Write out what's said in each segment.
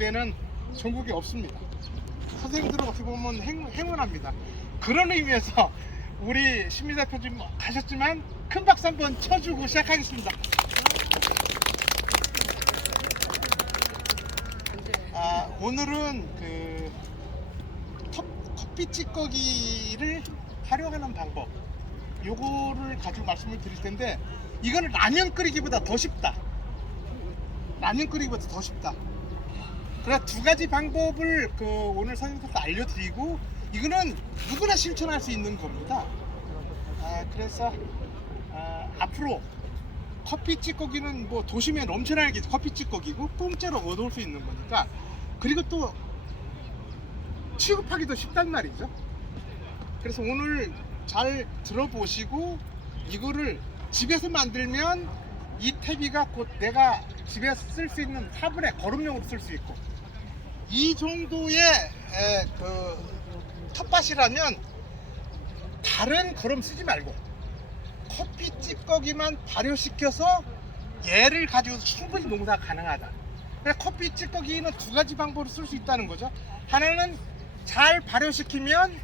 데는 전국에 없습니다. 선생님들은 어떻게 보면 행운합니다. 그런 의미에서 우리 신미 대표님 가셨지만 큰 박수 한번 쳐주고 시작하겠습니다. 오늘은 그 커피 찌꺼기를 활용하는 방법, 요거를 가지고 말씀을 드릴 텐데, 이거는 라면 끓이기보다 더 쉽다. 라면 끓이기보다 더 쉽다. 그래서 두 가지 방법을 오늘 선생님께서 알려드리고, 이거는 누구나 실천할 수 있는 겁니다. 그래서 앞으로 커피 찌꺼기는 뭐 도심에 넘쳐나게 커피 찌꺼기고 공짜로 얻어올 수 있는 거니까, 그리고 또 취급하기도 쉽단 말이죠. 그래서 오늘 잘 들어보시고, 이거를 집에서 만들면 이 퇴비가 곧 내가 집에서 쓸 수 있는 화분에 거름용으로 쓸 수 있고, 이 정도의 텃밭이라면 다른 거름 쓰지 말고 커피 찌꺼기만 발효시켜서 얘를 가지고 충분히 농사 가능하다. 그래서 커피 찌꺼기는 두 가지 방법으로 쓸 수 있다는 거죠. 하나는 잘 발효시키면,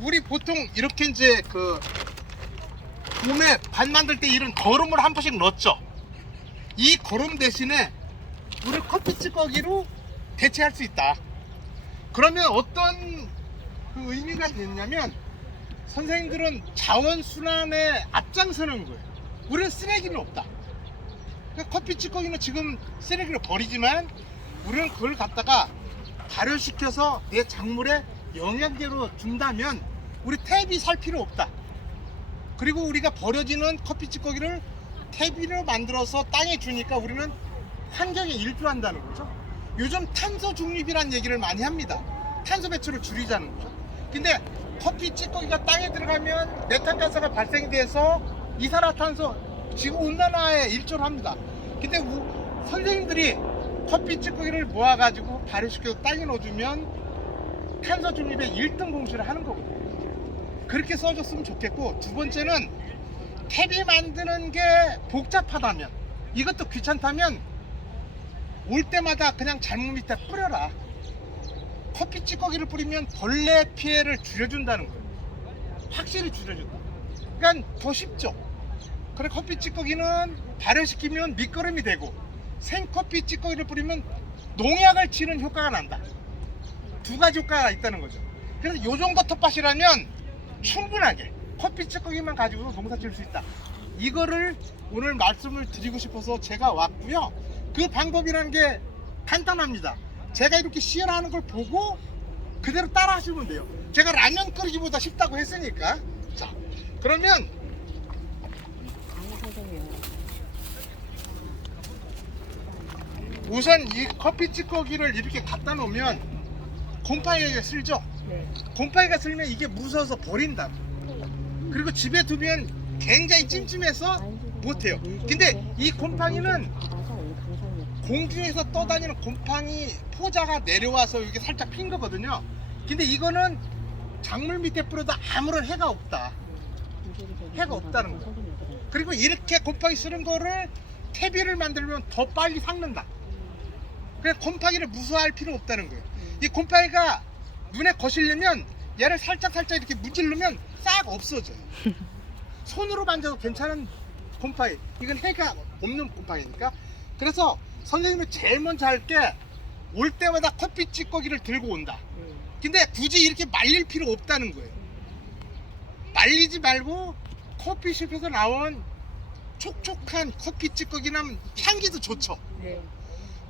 우리 보통 이렇게 이제 봄에 밭 만들 때 이런 거름을 한 번씩 넣었죠. 이 거름 대신에 우리 커피 찌꺼기로 대체할 수 있다. 그러면 어떤 의미가 되냐면, 선생님들은 자원순환에 앞장서는 거예요. 우리는 쓰레기는 없다. 그러니까 커피 찌꺼기는 지금 쓰레기로 버리지만, 우리는 그걸 갖다가 발효시켜서 내 작물에 영양제로 준다면 우리 퇴비 살 필요 없다. 그리고 우리가 버려지는 커피 찌꺼기를 퇴비로 만들어서 땅에 주니까 우리는 환경에 일조한다는 거죠. 요즘 탄소 중립이라는 얘기를 많이 합니다. 탄소 배출을 줄이자는 거죠. 근데 커피 찌꺼기가 땅에 들어가면 메탄가스가 발생이 돼서 이산화탄소, 지구 온난화에 일조를 합니다. 근데 선생님들이 커피 찌꺼기를 모아가지고 발효시켜서 땅에 넣어주면 탄소 중립의 1등 공신을 하는 거거든요. 그렇게 써줬으면 좋겠고, 두 번째는 퇴비 만드는 게 복잡하다면, 이것도 귀찮다면 올 때마다 그냥 잘못 밑에 뿌려라. 커피 찌꺼기를 뿌리면 벌레 피해를 줄여준다는 거예요. 확실히 줄여준다. 그러니까 더 쉽죠. 그래, 커피 찌꺼기는 발효시키면 밑거름이 되고, 생커피 찌꺼기를 뿌리면 농약을 치는 효과가 난다. 두 가지 효과가 있다는 거죠. 그래서 요 정도 텃밭이라면 충분하게 커피 찌꺼기만 가지고도 농사 지을 수 있다. 이거를 오늘 말씀을 드리고 싶어서 제가 왔고요. 그 방법이라는 게 간단합니다. 제가 이렇게 시연하는 걸 보고 그대로 따라 하시면 돼요. 제가 라면 끓이기보다 쉽다고 했으니까. 자, 그러면 우선 이 커피 찌꺼기를 이렇게 갖다 놓으면 곰팡이가 쓸죠. 곰팡이가 쓸면 이게 무서워서 버린다. 그리고 집에 두면 굉장히 찜찜해서 못해요. 근데 이 곰팡이는 공중에서 떠다니는 곰팡이 포자가 내려와서 이게 살짝 핀 거거든요. 근데 이거는 작물 밑에 뿌려도 아무런 해가 없다. 해가 없다는 거. 그리고 이렇게 곰팡이 쓰는 거를 퇴비를 만들면 더 빨리 삭는다. 그래서 곰팡이를 무서워할 필요 없다는 거예요. 이 곰팡이가 눈에 거시려면 얘를 살짝 이렇게 문지르면 싹 없어져요. 손으로 만져도 괜찮은 곰팡이, 이건 해가 없는 곰팡이니까. 그래서 선생님이 제일 먼저 할 게, 올 때마다 커피 찌꺼기를 들고 온다. 근데 굳이 이렇게 말릴 필요 없다는 거예요. 말리지 말고 커피숍에서 나온 촉촉한 커피 찌꺼기는 향기도 좋죠.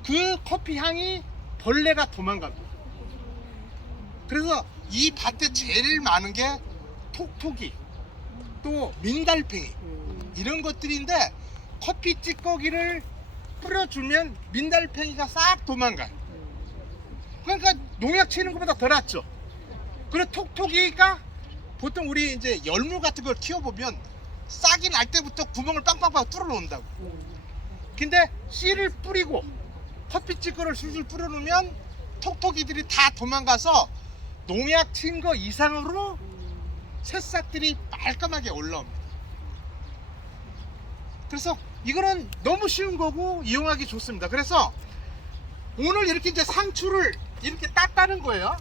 그 커피 향이 벌레가 도망갑니다. 그래서 이 밭에 제일 많은 게 톡톡이, 또 민달팽이, 이런 것들인데, 커피 찌꺼기를 뿌려주면 민달팽이가 싹 도망가요. 그러니까 농약 치는 것보다 더 낫죠. 그리고 톡톡이가 보통 우리 이제 열무 같은 걸 키워보면 싹이 날 때부터 구멍을 빵빵빵 뚫어 놓는다고. 근데 씨를 뿌리고 커피 찌꺼기를 술술 뿌려 놓으면 톡톡이들이 다 도망가서 농약 친 거 이상으로 새싹들이 깔끔하게 올라옵니다. 그래서 이거는 너무 쉬운 거고 이용하기 좋습니다. 그래서 오늘 이렇게 이제 상추를 이렇게 땄다는 거예요.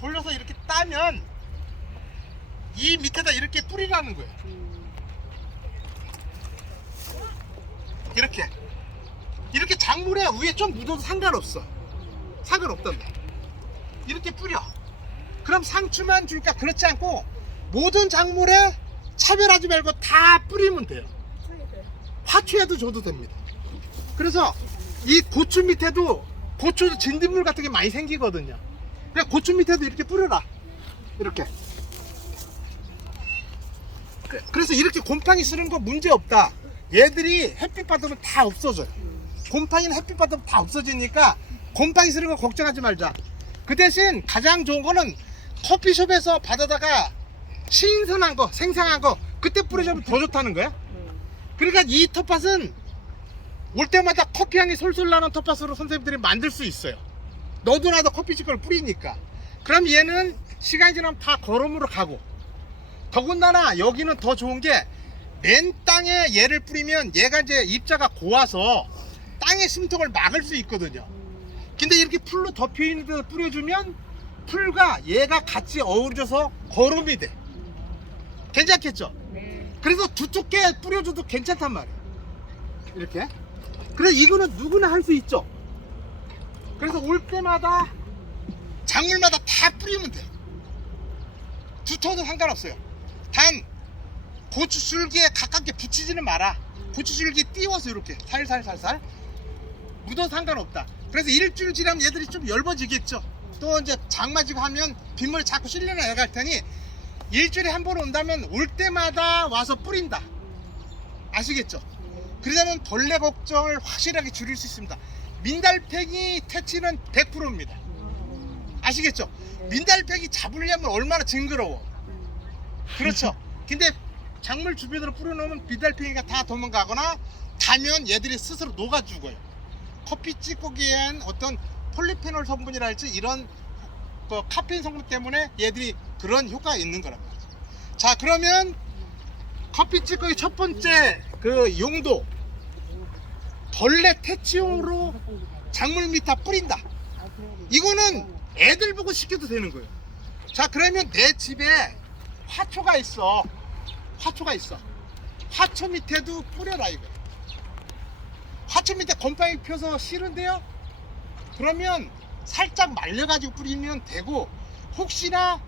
돌려서 이렇게 따면 이 밑에다 이렇게 뿌리라는 거예요. 이렇게 작물에 위에 좀 묻어도 상관없어. 상관없단다. 이렇게 뿌려. 그럼 상추만 줄까? 그렇지 않고 모든 작물에 차별하지 말고 다 뿌리면 돼요. 화초에도 줘도 됩니다. 그래서 이 고추 밑에도 고추도 진딧물 같은 게 많이 생기거든요. 그러니까 고추 밑에도 이렇게 뿌려라. 이렇게. 그래서 이렇게 곰팡이 쓰는 거 문제 없다. 얘들이 햇빛 받으면 다 없어져요. 곰팡이는 햇빛 받으면 다 없어지니까 곰팡이 쓰는 거 걱정하지 말자. 그 대신 가장 좋은 거는 커피숍에서 받아다가 신선한 거, 생생한 거 그때 뿌려주면 더 좋다는 거야. 그러니까 이 텃밭은 올 때마다 커피 향이 솔솔 나는 텃밭으로 선생님들이 만들 수 있어요. 너도 나도 커피 찌꺼를 뿌리니까. 그럼 얘는 시간이 지나면 다 거름으로 가고, 더군다나 여기는 더 좋은 게 맨 땅에 얘를 뿌리면 얘가 이제 입자가 고와서 땅의 숨통을 막을 수 있거든요. 근데 이렇게 풀로 덮여 있는 데서 뿌려주면 풀과 얘가 같이 어우러져서 거름이 돼. 괜찮겠죠? 네. 그래서 두텁게 뿌려줘도 괜찮단 말이에요. 이렇게. 그래서 이거는 누구나 할 수 있죠. 그래서 올 때마다 작물마다 다 뿌리면 돼요. 두터워도 상관없어요. 단 고추줄기에 가깝게 붙이지는 마라. 고추줄기 띄워서 이렇게 살살살살 묻어도 상관없다. 그래서 일주일 지나면 얘들이 좀 엷어지겠죠. 또 이제 장마지고 하면 빗물이 자꾸 실려 나갈 테니 일주일에 한 번 온다면 올 때마다 와서 뿌린다. 아시겠죠? 그러자면 벌레 걱정을 확실하게 줄일 수 있습니다. 민달팽이 퇴치는 100%입니다. 아시겠죠? 민달팽이 잡으려면 얼마나 징그러워. 그렇죠? 근데 작물 주변으로 뿌려놓으면 민달팽이가 다 도망가거나 가면 얘들이 스스로 녹아 죽어요. 커피 찌꺼기엔 어떤 폴리페놀 성분이랄지 이런 카페인 성분 때문에 얘들이 그런 효과가 있는 거란 말이죠. 자, 그러면 커피 찌꺼기 첫 번째 그 용도, 벌레 퇴치용으로 작물 밑에 뿌린다. 이거는 애들 보고 시켜도 되는 거예요. 자, 그러면 내 집에 화초가 있어. 화초 밑에도 뿌려라 이거. 화초 밑에 곰팡이 펴서 싫은데요? 그러면 살짝 말려가지고 뿌리면 되고, 혹시나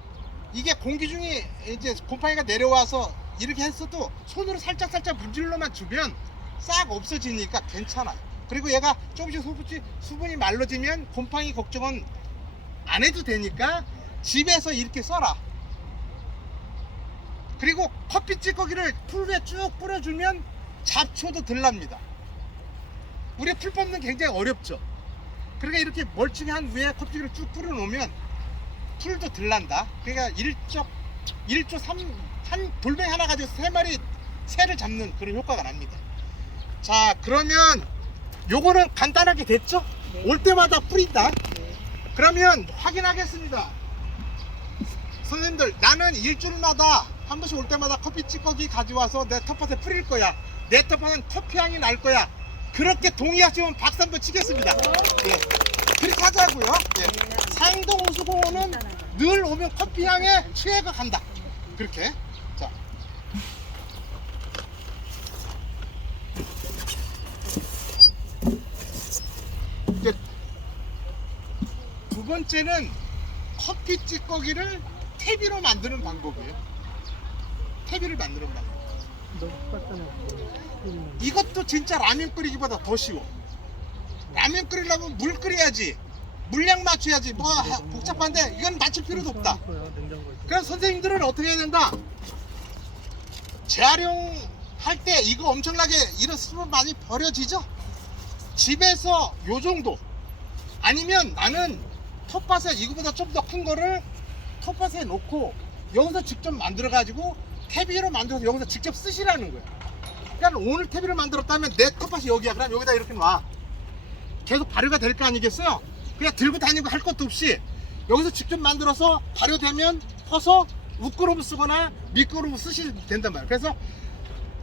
이게 공기 중에 이제 곰팡이가 내려와서 이렇게 했어도 손으로 살짝 문질러만 주면 싹 없어지니까 괜찮아요. 그리고 얘가 조금씩 수분이 말라지면 곰팡이 걱정은 안 해도 되니까 집에서 이렇게 써라. 그리고 커피 찌꺼기를 풀 위에 쭉 뿌려주면 잡초도 덜 납니다. 우리가 풀 뽑는 게 굉장히 어렵죠. 그러니까 이렇게 멀칭한 위에 커피를 쭉 뿌려놓으면 풀도 덜 난다. 그러니까 1조 3, 한 돌멩이 하나 가지고 3마리 새를 잡는 그런 효과가 납니다. 자, 그러면 요거는 간단하게 됐죠? 네. 올 때마다 뿌린다. 네. 그러면 확인하겠습니다. 선생님들, 나는 일주일마다 한 번씩 올 때마다 커피 찌꺼기 가져와서 내 텃밭에 뿌릴 거야. 내 텃밭은 커피 향이 날 거야. 그렇게 동의하시면 박수 한번 치겠습니다. 예. 그렇게 하자고요. 예. 상동 호수공원은 늘 오면 커피 향에 취해가 간다. 그렇게. 자. 이제 두 번째는 커피 찌꺼기를 퇴비로 만드는 방법이에요. 퇴비를 만드는 방법. 이것도 진짜 라면 끓이기보다 더 쉬워. 라면 끓이려면 물 끓여야지, 물량 맞춰야지, 뭐 복잡한데 이건 맞출 필요도 없다. 그럼 선생님들은 어떻게 해야 된다? 재활용할 때 이거 엄청나게 이런 수분 많이 버려지죠? 집에서 요 정도, 아니면 나는 텃밭에 이거보다 좀 더 큰 거를 텃밭에 놓고 여기서 직접 만들어 가지고 퇴비로 만들어서 여기서 직접 쓰시라는 거예요. 그러니까 오늘 퇴비를 만들었다면 내 텃밭이 여기야. 그럼 여기다 이렇게 놔. 계속 발효가 될 거 아니겠어요? 그냥 들고 다니고 할 것도 없이 여기서 직접 만들어서 발효되면 퍼서 우끄로브 쓰거나 미끄로브 쓰시면 된단 말이에요. 그래서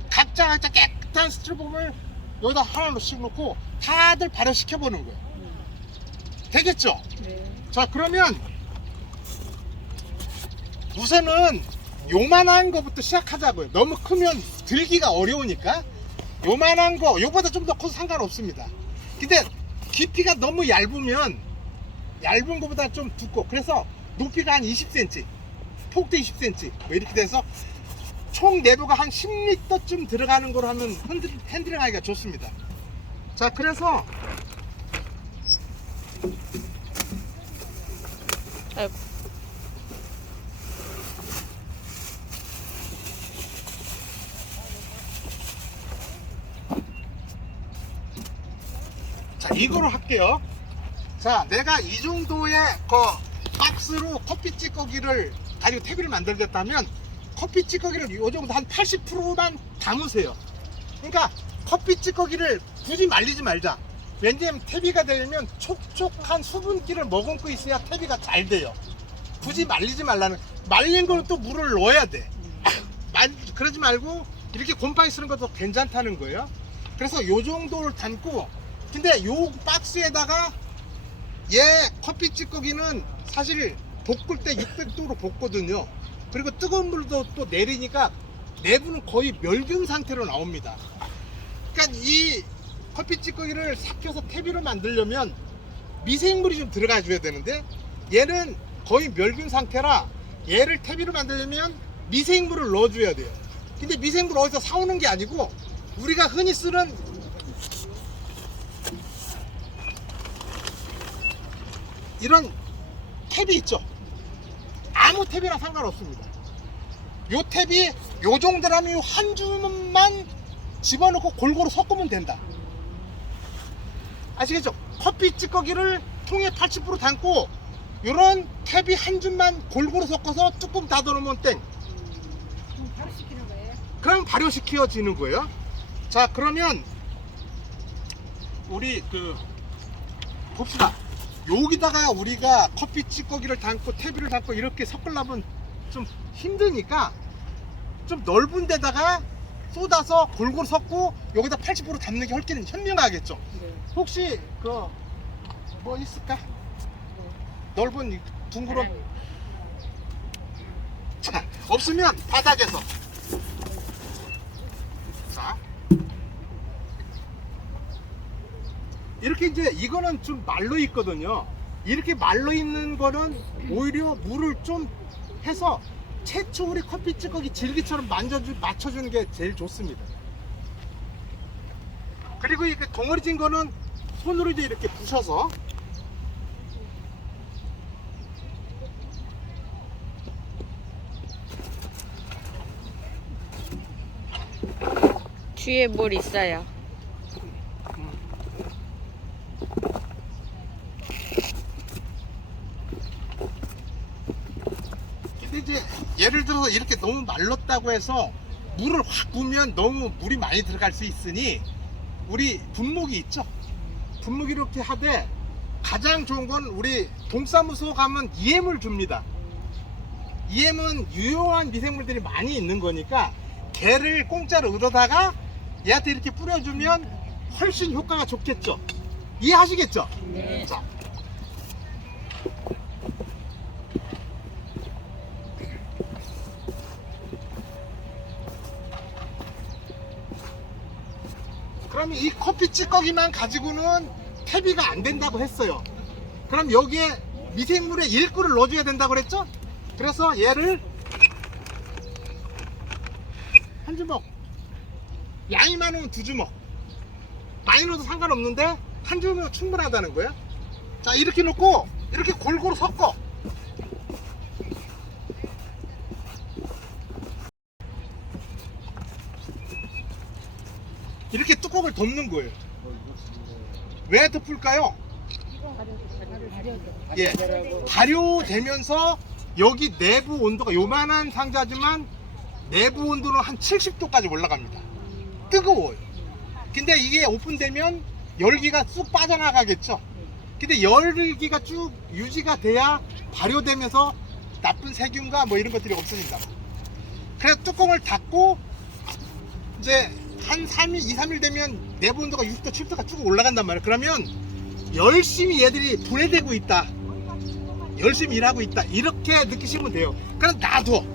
각자 깨끗한 스티로폼을 여기다 하나씩 놓고 다들 발효시켜 보는 거예요. 되겠죠? 네. 자, 그러면 우선은 요만한 거부터 시작하자고요. 너무 크면 들기가 어려우니까 요만한 거, 요보다 좀 더 커도 상관없습니다. 근데 깊이가 너무 얇으면 얇은 거보다 좀 두꺼워. 그래서 높이가 한 20cm, 폭도 20cm 뭐 이렇게 돼서 총 내부가 한 10리터쯤 들어가는 거로 하면 핸들링 하기가 좋습니다. 자, 그래서 아이고. 자, 이거로 할게요. 자, 내가 이 정도의 박스로 커피 찌꺼기를 가지고 탭을 만들겠다면 커피 찌꺼기를 이 정도 한 80%만 담으세요. 그러니까 커피 찌꺼기를 굳이 말리지 말자. 왜냐면 퇴비가 되려면 촉촉한 수분기를 머금고 있어야 퇴비가 잘 돼요. 굳이 말리지 말라는. 말린 거는 또 물을 넣어야 돼. 그러지 말고 이렇게 곰팡이 쓰는 것도 괜찮다는 거예요. 그래서 요 정도를 담고, 근데 요 박스에다가 얘 커피 찌꺼기는 사실 볶을 때 600도로 볶거든요. 그리고 뜨거운 물도 또 내리니까 내부는 거의 멸균 상태로 나옵니다. 그러니까 이 커피 찌꺼기를 삭혀서 퇴비로 만들려면 미생물이 좀 들어가 줘야 되는데 얘는 거의 멸균 상태라 얘를 퇴비로 만들려면 미생물을 넣어 줘야 돼요. 근데 미생물 어디서 사오는 게 아니고 우리가 흔히 쓰는 이런 탭이 있죠. 아무 탭이랑 상관없습니다. 요 탭이 요 정도라면 요 한 주문만 집어넣고 골고루 섞으면 된다. 아시겠죠? 커피 찌꺼기를 통에 80% 담고 요런 탭이 한 줌만 골고루 섞어서 뚜껑 닫아 놓으면 땡. 그럼 바로 시키는 거예요? 그럼 발효시켜지는 거예요. 자, 그러면 우리 봅시다. 여기다가 우리가 커피 찌꺼기를 담고 퇴비를 담고 이렇게 섞으려면 좀 힘드니까 좀 넓은 데다가 쏟아서 골고루 섞고 여기다 80% 담는 게 훨씬 현명하겠죠. 네. 혹시 뭐 있을까? 넓은 이 둥그런. 자, 없으면 바닥에서. 자, 이렇게 이제 이거는 좀 말로 있거든요. 이렇게 말로 있는 거는 오히려 물을 좀 해서 최초 우리 커피 찌꺼기 질기처럼 맞춰주는 게 제일 좋습니다. 그리고 이게 덩어리진 거는 손으로 이제 이렇게 부셔서 뒤에 뭘 있어요? 근데 이제 예를 들어서 이렇게 너무 말랐다고 해서 물을 확 부으면 너무 물이 많이 들어갈 수 있으니 우리 분무기 있죠? 분무기 이렇게 하되 가장 좋은 건 우리 동사무소 가면 EM을 줍니다. EM은 유용한 미생물들이 많이 있는 거니까 걔를 공짜로 얻어다가 얘한테 이렇게 뿌려주면 훨씬 효과가 좋겠죠? 이해하시겠죠? 네. 자, 그러면 이 커피 찌꺼기만 가지고는 퇴비가 안 된다고 했어요. 그럼 여기에 미생물의 일구를 넣어줘야 된다고 그랬죠? 그래서 얘를 한 주먹, 양이 많으면 두 주먹, 많이 넣어도 상관없는데 한 주먹이면 충분하다는 거예요. 자, 이렇게 넣고 이렇게 골고루 섞어. 이렇게 뚜껑을 덮는 거예요. 왜 덮을까요? 예, 발효되면서 여기 내부 온도가 요만한 상자지만 내부 온도는 한 70도까지 올라갑니다. 뜨거워요. 근데 이게 오픈되면 열기가 쑥 빠져나가겠죠. 근데 열기가 쭉 유지가 돼야 발효되면서 나쁜 세균과 뭐 이런 것들이 없어진다. 그래서 뚜껑을 닫고 이제 한 2, 3일 되면 내부 온도가 60도, 70도가 쭉 올라간단 말이에요. 그러면 열심히 얘들이 분해되고 있다, 열심히 일하고 있다, 이렇게 느끼시면 돼요. 그럼 놔둬.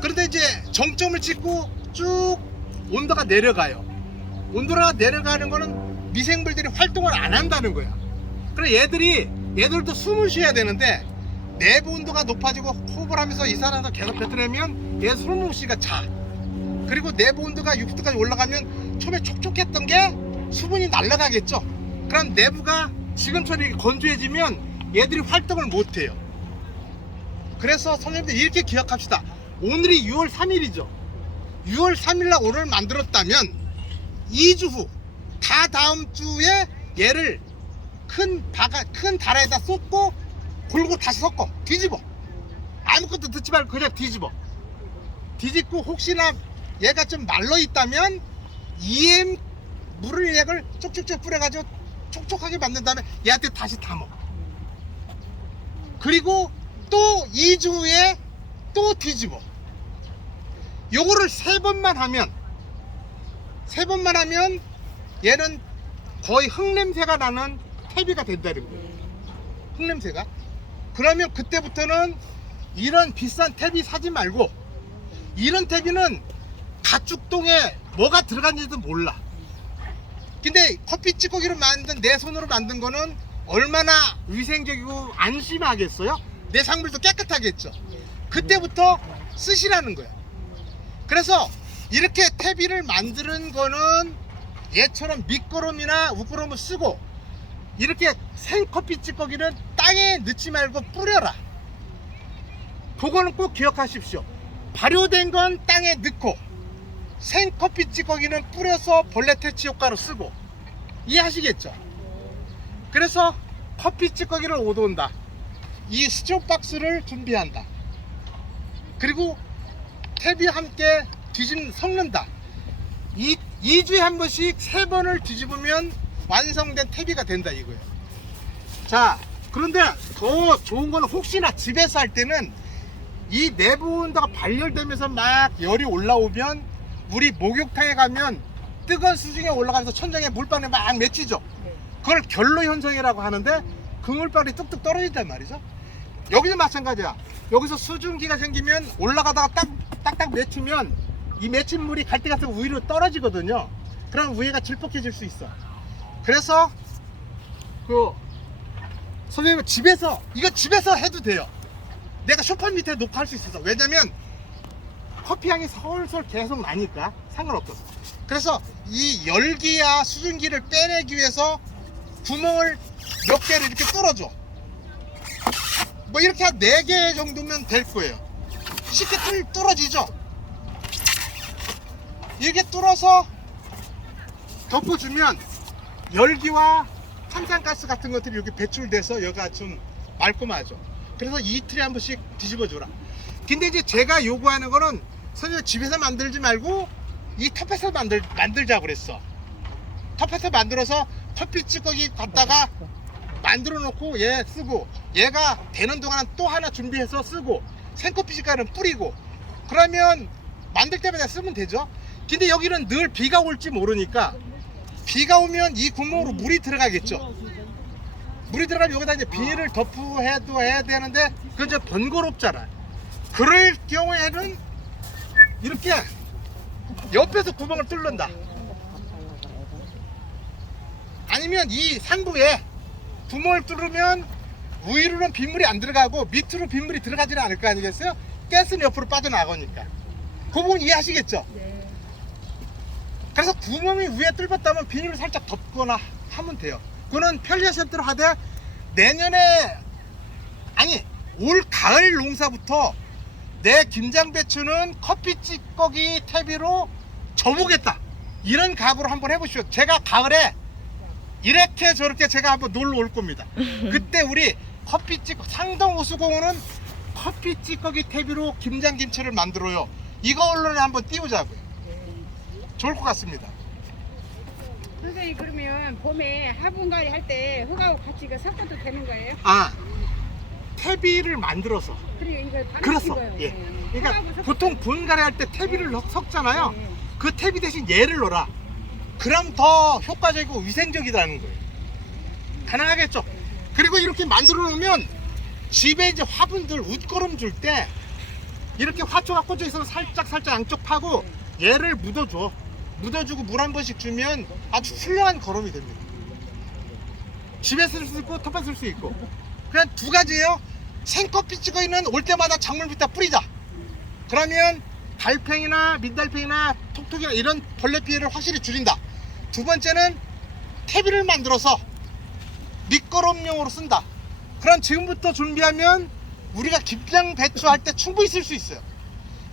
그런데 이제 정점을 찍고 쭉 온도가 내려가요. 온도가 내려가는 거는 미생물들이 활동을 안 한다는 거야. 그래서 얘들도 숨을 쉬어야 되는데 내부 온도가 높아지고 호흡을 하면서 이산화탄소 계속 뱉어내면 얘 숨쉬기가 차. 그리고 내부 온도가 60도까지 올라가면 처음에 촉촉했던 게 수분이 날아가겠죠. 그럼 내부가 지금처럼 이렇게 건조해지면 얘들이 활동을 못해요. 그래서 선생님들 이렇게 기억합시다. 오늘이 6월 3일이죠 6월 3일날 오늘 만들었다면 2주 후 다다음 주에 얘를 큰 다라에다 쏟고 골고 다시 섞어 뒤집어. 아무것도 넣지 말고 그냥 뒤집고 혹시나 얘가 좀 말라 있다면 EM 물을 얘를 쪽쪽쪽 뿌려가지고 촉촉하게 만든 다음에 얘한테 다시 담아. 그리고 또 2주 후에 또 뒤집어. 요거를 3번만 하면 얘는 거의 흙냄새가 나는 퇴비가 된다는 거예요. 흙냄새가. 그러면 그때부터는 이런 비싼 퇴비 사지 말고, 이런 퇴비는 가축동에 뭐가 들어간지도 몰라. 근데 커피 찌꺼기로 만든, 내 손으로 만든 거는 얼마나 위생적이고 안심하겠어요? 내 작물도 깨끗하겠죠. 그때부터 쓰시라는 거예요. 그래서 이렇게 퇴비를 만드는 거는 얘처럼 밑거름이나 우거름을 쓰고, 이렇게 생커피 찌꺼기는 땅에 넣지 말고 뿌려라. 그거는 꼭 기억하십시오. 발효된 건 땅에 넣고 생커피 찌꺼기는 뿌려서 벌레 퇴치 효과로 쓰고. 이해하시겠죠? 그래서 커피 찌꺼기를 얻어온다. 이 스티로폼 박스를 준비한다. 그리고 퇴비와 함께 섞는다. 2주에 한 번씩 3번을 뒤집으면 완성된 퇴비가 된다 이거예요. 자, 그런데 더 좋은 거는 혹시나 집에서 할 때는 이 내부 온도가 발열되면서 막 열이 올라오면 우리 목욕탕에 가면 뜨거운 수중에 올라가면서 천장에 물방울이 막 맺히죠. 그걸 결로 현상이라고 하는데 그 물방울이 뚝뚝 떨어진단 말이죠. 여기도 마찬가지야. 여기서 수증기가 생기면 올라가다가 딱딱 맺히면 이 맺힌 물이 갈대 같은 위로 떨어지거든요. 그럼 위에가 질퍽해질 수 있어. 그래서 선생님은 이거 집에서 해도 돼요. 내가 소파 밑에 놓고 할 수 있어서. 왜냐면 커피 향이 솔솔 계속 나니까 상관없어서. 그래서 이 열기야 수증기를 빼내기 위해서 구멍을 몇 개를 이렇게 뚫어줘. 뭐 이렇게 한 4개 정도면 될 거예요. 쉽게 뚫어지죠. 이렇게 뚫어서 덮어주면 열기와 탄산가스 같은 것들이 여기 배출돼서 여기가 좀 말끔하죠. 그래서 이틀에 한 번씩 뒤집어줘라. 근데 이제 제가 요구하는 거는 선생님 집에서 만들지 말고 이 텃밭에서 만들자고 그랬어. 텃밭에서 만들어서 커피 찌꺼기 갖다가 만들어 놓고 얘 쓰고, 얘가 되는 동안 또 하나 준비해서 쓰고, 생커피 찌꺼기는 뿌리고, 그러면 만들 때마다 쓰면 되죠. 근데 여기는 늘 비가 올지 모르니까 비가 오면 이 구멍으로 물이 들어가겠죠. 물이 들어가면 여기다 이제 비닐을 해야 되는데 그건 이제 번거롭잖아. 그럴 경우에는 이렇게 옆에서 구멍을 뚫는다. 아니면 이 상부에 구멍을 뚫으면 위로는 빗물이 안 들어가고 밑으로 빗물이 들어가지는 않을 거 아니겠어요? 가스는 옆으로 빠져나가니까. 그 부분 이해하시겠죠? 그래서 구멍이 위에 뚫었다면 비닐을 살짝 덮거나 하면 돼요. 그거는 편리센터로 하되 내년에, 아니 올 가을 농사부터 내 김장배추는 커피 찌꺼기 퇴비로 접으겠다, 이런 각오로 한번 해보시오. 제가 가을에 이렇게 저렇게 제가 한번 놀러 올 겁니다. 그때 우리 상동 호수공원은 커피 찌꺼기 퇴비로 김장김치를 만들어요. 이걸로 한번 띄우자고요. 좋을 것 같습니다. 선생님, 그러면 봄에 화분갈이 할 때 흙하고 같이 이거 섞어도 되는 거예요? 아, 퇴비를 만들어서. 그리고 이거 그렇소. 예. 그러니까 보통 분갈이 할 때 퇴비를 섞잖아요. 그 퇴비 대신 얘를 넣어라. 그럼 더 효과적이고 위생적이라는 거예요. 가능하겠죠. 그리고 이렇게 만들어 놓으면 집에 이제 화분들 웃거름 줄 때 이렇게 화초가 꽂혀 있으면 살짝 양쪽 파고 얘를 묻어줘. 묻어주고 물 한 번씩 주면 아주 훌륭한 거름이 됩니다. 집에 쓸 수 있고 텃밭 쓸 수 있고. 그냥 두 가지예요. 생커피 찌꺼기는 올 때마다 작물 밑에다 뿌리자. 그러면 달팽이나 민달팽이나 톡톡이나 이런 벌레 피해를 확실히 줄인다. 두 번째는 퇴비를 만들어서 밑거름용으로 쓴다. 그럼 지금부터 준비하면 우리가 김장 배추할 때 충분히 쓸 수 있어요.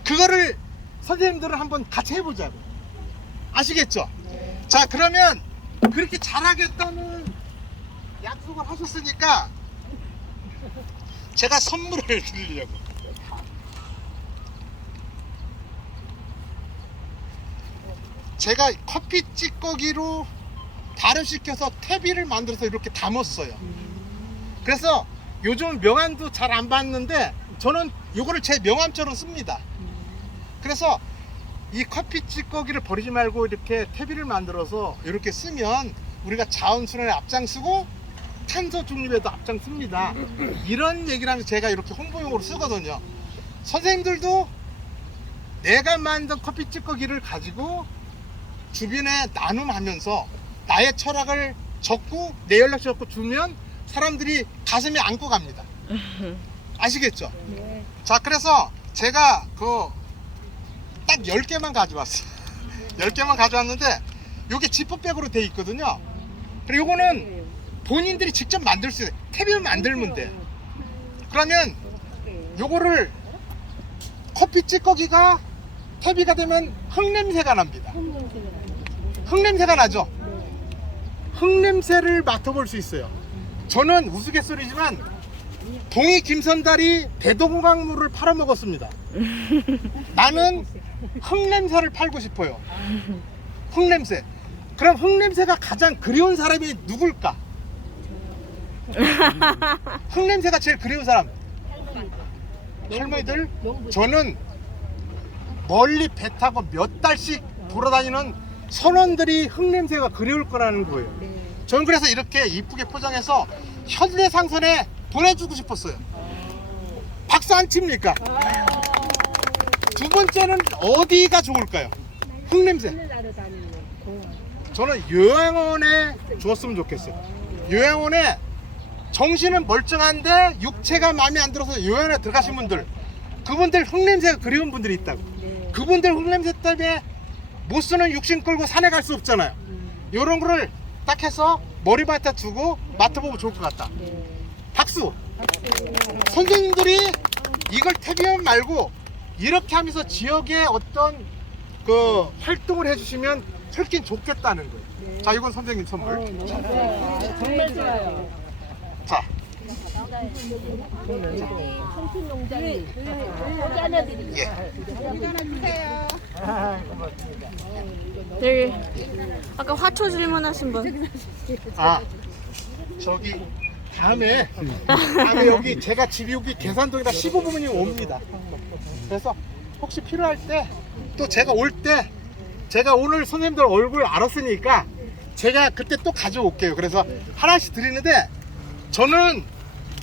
그거를 선생님들은 한번 같이 해보자고. 아시겠죠? 자, 그러면 그렇게 잘하겠다는 약속을 하셨으니까 제가 선물을 드리려고. 제가 커피 찌꺼기로 발효시켜서 퇴비를 만들어서 이렇게 담았어요. 그래서 요즘 명함도 잘 안 받는데 저는 요거를 제 명함처럼 씁니다. 그래서 이 커피 찌꺼기를 버리지 말고 이렇게 퇴비를 만들어서 이렇게 쓰면 우리가 자원순환에 앞장서고 탄소 중립에도 앞장섭니다. 이런 얘기를 하면 제가 이렇게 홍보용으로 쓰거든요. 선생님들도 내가 만든 커피 찌꺼기를 가지고 주변에 나눔하면서 나의 철학을 적고 내 연락처 적고 주면 사람들이 가슴에 안고 갑니다. 아시겠죠? 네. 자, 그래서 제가 딱 10개만 가져왔어요. 10개만 가져왔는데 요게 지퍼백으로 돼 있거든요. 그리고 요거는 본인들이 직접 만들 수 있어요. 퇴비만 만들면 돼. 그러면 요거를 커피 찌꺼기가 퇴비가 되면 흙냄새가 납니다. 흙냄새가 나죠? 흙냄새를 맡아볼 수 있어요. 저는 우스갯소리지만 동이 김선달이 대동강물을 팔아먹었습니다. 나는 흙냄새를 팔고 싶어요. 흙냄새. 그럼 흙냄새가 가장 그리운 사람이 누굴까? 흙냄새가 제일 그리운 사람. 할머니들? 저는 멀리 배 타고 몇 달씩 돌아다니는 선원들이 흙냄새가 그리울 거라는 거예요. 저는 그래서 이렇게 이쁘게 포장해서 현대상선에 보내주고 싶었어요. 박수 안 칩니까? 두 번째는 어디가 좋을까요? 흙냄새. 저는 요양원에 주었으면 좋겠어요. 요양원에 정신은 멀쩡한데 육체가 마음에 안 들어서 요양원에 들어가신 분들, 그분들 흙냄새가 그리운 분들이 있다고. 그분들 흙냄새 때문에 못 쓰는 육신 끌고 산에 갈 수 없잖아요. 요런 거를 딱 해서 머리맡에 두고 맡아보면 좋을 것 같다. 박수. 선생님들이 이걸 퇴비하면 말고 이렇게 하면서 지역에 어떤 그 활동을 해주시면 훨씬 좋겠다는 거예요. 자, 이건 선생님 선물. 정말 좋아요. 자, 청춘농장이 여기 하나 드릴게요. 예. 이거 하나 주세요. 여기 아까 화초 질문하신 분. 아, 저기 다음에 여기 제가 집이 여기 계산동이라 15분이 옵니다. 그래서 혹시 필요할 때 또 제가 올 때 제가 오늘 선생님들 얼굴 알았으니까 제가 그때 또 가져올게요. 그래서 하나씩 드리는데 저는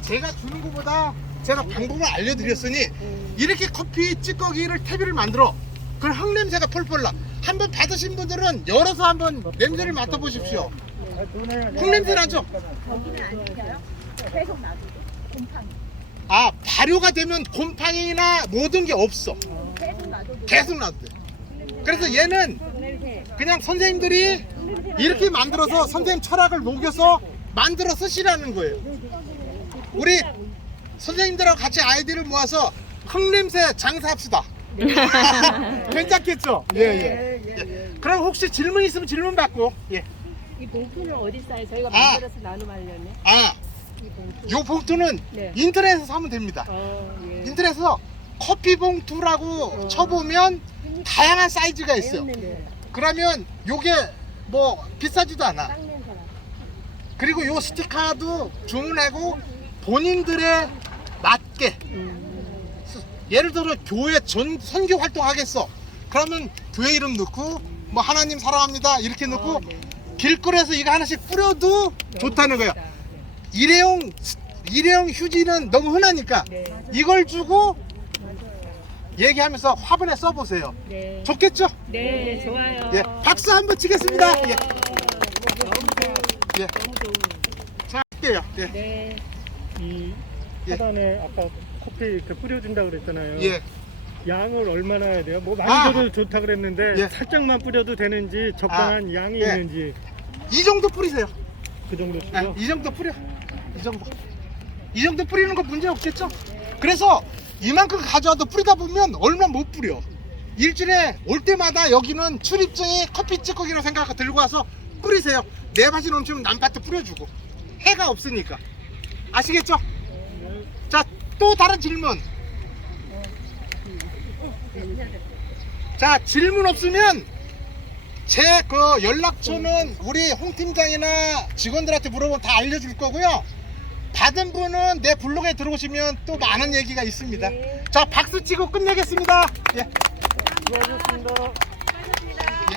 제가 주는 것보다 제가 방법을 알려드렸으니 이렇게 커피 찌꺼기를 퇴비를 만들어 그럼 흙냄새가 펄펄 나. 한번 받으신 분들은 열어서 한번 냄새를 맡아보십시오. 흙냄새 나죠? 거기는 안 시켜요? 계속 놔두고 곰팡이 아, 발효가 되면 곰팡이나 모든 게 없어. 계속 놔두고 계속 놔둬. 그래서 얘는 그냥 선생님들이 이렇게 만들어서 선생님 철학을 녹여서 만들어 쓰시라는 거예요. 우리 선생님들하고 같이 아이디를 모아서 흙냄새 장사합시다. 괜찮겠죠? 예. 그럼 혹시 질문 있으면 질문 받고. 예. 이 봉투는 어디 싸요? 저희가 아. 만들어서 나눔하려면 아, 이 봉투 요 봉투는 네. 인터넷에서 사면 됩니다. 예. 인터넷에서 커피 봉투라고 쳐보면 다양한 사이즈가 있어요. 네. 그러면 요게 뭐 비싸지도 않아. 쌍 냄새나 그리고 요 스티커도 주문하고 본인들의 맞게 예를 들어 교회 선교 활동하겠어. 그러면 교회 이름 넣고 뭐 하나님 사랑합니다 이렇게 넣고 길거리에서 이거 하나씩 뿌려도 좋다는 거예요. 일회용 휴지는 너무 흔하니까 네. 이걸 주고 얘기하면서 화분에 써보세요. 네. 좋겠죠? 네, 좋아요. 예, 박수 한번 치겠습니다. 예, 예. 자, 할게요. 예, 네. 이 예. 하단에 아까 커피 이렇게 뿌려준다 그랬잖아요. 예. 양을 얼마나 해야 돼요? 뭐 많이 아. 줘도 좋다 그랬는데 예. 살짝만 뿌려도 되는지 적당한 양이 예. 있는지 이 정도 뿌리세요. 그 정도 아, 쓰고 이 정도 뿌려. 이 정도 뿌리는 거 문제 없겠죠? 그래서 이만큼 가져와도 뿌리다 보면 얼마 못 뿌려. 일주일에 올 때마다 여기는 출입증이 커피 찌꺼기로 생각하고 들고 와서 뿌리세요. 내 밭이 넘치면 남밭에 뿌려주고. 해가 없으니까. 아시겠죠? 자, 또 다른 질문. 자, 질문 없으면 제 그 연락처는 우리 홍 팀장이나 직원들한테 물어보면 다 알려줄 거고요. 받은 분은 내 블로그에 들어오시면 또 많은 얘기가 있습니다. 자, 박수 치고 끝내겠습니다. 예.